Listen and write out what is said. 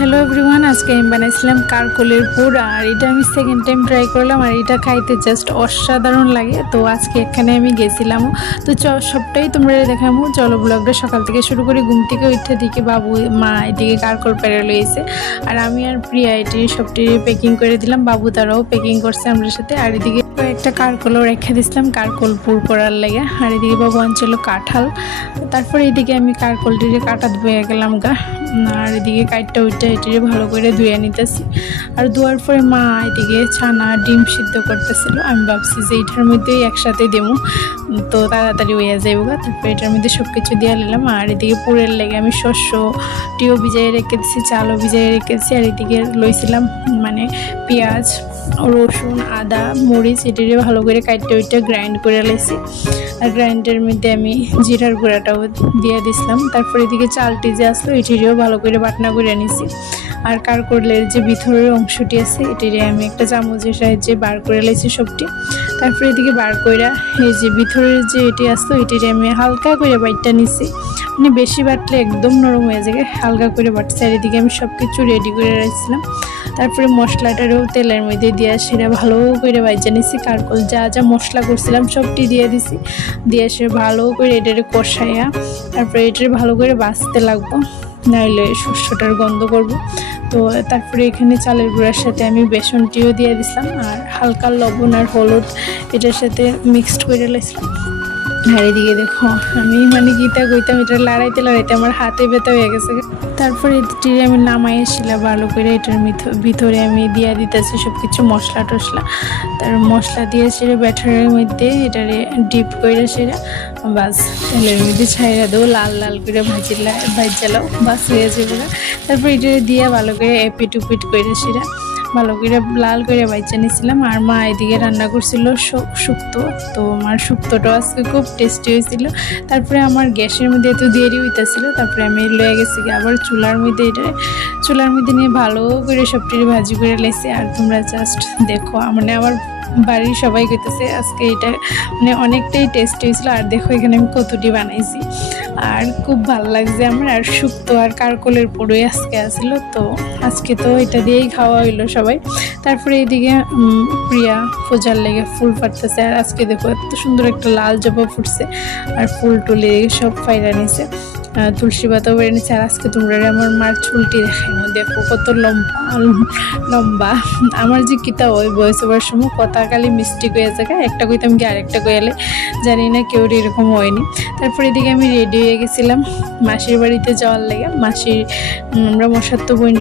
Hello everyone, আজকে আমি বানাইছিলাম কারকলের পুর। আর এটা আমি সেকেন্ড টাইম ট্রাই করলাম, আর এটা খাইতে জাস্ট অসাধারণ লাগে। তো আজকে এখানে আমি গেছিলাম, তো সবটাই তোমরা দেখাবো। চলো ব্লগটা সকাল থেকে শুরু করি। ঘুম থেকে উঠে দিকে বাবু মা এদিকে কারকল পেরে লইছে, আর আমি আর প্রিয়া এটি সবটি প্যাকিং করে দিলাম। বাবু তারাও প্যাকিং করছে আমার সাথে। আর এদিকে একটা কারকলও রেখে দিছিলাম কারকল পুর করার লাগে। আর এদিকে বাবু আনছিল কাঁঠাল। তারপরে এদিকে আমি কারকলটিরে কাটা ধুয়ে গেলাম গা। আর এদিকে কাঠটা উঠে এটিরে ভালো করে ধুয়ে নিতেছি। আর ধোয়ার পরে মা এদিকে ছানা ডিম সিদ্ধ করতেছিল। আমি ভাবছি যে এটার মধ্যেই একসাথে দেবো, তো তাড়াতাড়ি হয়ে যাইব গা। তারপরে এটার মধ্যে সব কিছু দিয়ে নিলাম। আর এদিকে পুরের লেগে আমি শস্যটিও ভিজাইয়ে রেখেছি, চালও ভিজাইয়ে রেখেছি। আর এদিকে লইছিলাম মানে পেঁয়াজ, রসুন, আদা, মরিচ এটিরে ভালো করে কাটতে ওইটা গ্রাইন্ড করে লাইছি। আর গ্রাইন্ডের মধ্যে আমি জিরার গুঁড়াটাও দিয়ে দিছিলাম। তারপরে এদিকে চালটি যে আসলো এটিরেও ভালো করে বাটনা করে নিছি। আর কারকলের যে ভিতরের অংশটি আছে এটিরে আমি একটা চামচের সাহায্যে বার করে লাইছি সবটি। তারপরে এদিকে বার কইরা এই যে ভিতরের যে এটি আসলো এটিরে আমি হালকা করে বাইটটা নিছি, মানে বেশি বাটলে একদম নরম হয়ে যায়, হালকা করে বাটছি। আর এদিকে আমি সব কিছু রেডি করে রাখছিলাম। তারপরে মশলাটারও তেলের মধ্যে দিয়ে সেটা ভালো করে বাইজা নিছি। কারকল যা যা মশলা করছিলাম সবটি দিয়ে দিছি, দিয়ে সে ভালো করে এটারে কষাইয়া তারপরে এটারে ভালো করে বাছতে লাগবো, নাইলে শস্যটার গন্ধ করব। তো তারপরে এখানে চালের গুঁড়ার সাথে আমি বেসনটিও দিয়ে দিছিলাম, আর হালকা লবণ আর হলুদ এটার সাথে মিক্সড করে লাইছিলাম। আর এদিকে দেখো আমি মানে গীতা কইতাম এটা লড়াইতে লড়াইতে আমার হাতে ব্যথা হয়ে গেছে। তারপরে এটিরে আমি নামাইছিলাম ভালো করে। এটার ভিতরে আমি দিয়ে দিতেছি সব কিছু মশলা টশলা। তার মশলা দিয়ে সেরে ব্যাটারের মধ্যে এটারে ডিপ করে সেরা বাস তেলের মধ্যে ছাইরা দেবো, লাল লাল করে ভাজিলাও বাস হয়ে যাবে। তারপর এটারে দিয়ে ভালো করে এপিট উপিট করে সেরা ভালো করে লাল করে বাইচা নিয়েছিলাম। আর মা এদিকে রান্না করছিল শুক্তো। তো আমার শুক্তোটাও আজকে খুব টেস্টি হয়েছিল। তারপরে আমার গ্যাসের মধ্যে এত দেরি হইতেছিল, তারপরে আমি লয়ে গেছি আবার চুলার মধ্যে নিয়ে ভালো করে সবটি ভাজি করে লেছি। আর তোমরা জাস্ট দেখো, মানে আমার বাড়ির সবাই কইতেছে আজকে এটা মানে অনেকটাই টেস্টি হয়েছিল। আর দেখো এখানে আমি কতটি বানাইছি, আর খুব ভালো লাগছে আমার। আর শুক্তো আর কারকলের পুরোই আজকে আসলো, তো আজকে তো এটা দিয়েই খাওয়া হইলো সবাই। তারপরে এইদিকে প্রিয়া পূজার লেগে ফুল ফাটতেছে। আর আজকে দেখো এত সুন্দর একটা লাল জবা ফুটছে, আর ফুল টুলে সব ফাইরা নিছে, তুলসী পাতাও বেড়ে নিচ্ছে। আর আজকে তোমরা আমার মার চুলটি দেখাই, দেখো কত লম্বা। আমার যে কিতা ওই বয়স ওভার সময় কথা কালি মিস্টেক হয়ে যায়, একটা কইতাম কি আরেকটা কইয়ালে, জানি না কেউ এরকম হয়নি। তারপরে এদিকে আমি রেডি হয়ে গেছিলাম মাসির বাড়িতে যাওয়ার লেগে। আমরা মশার তো বোন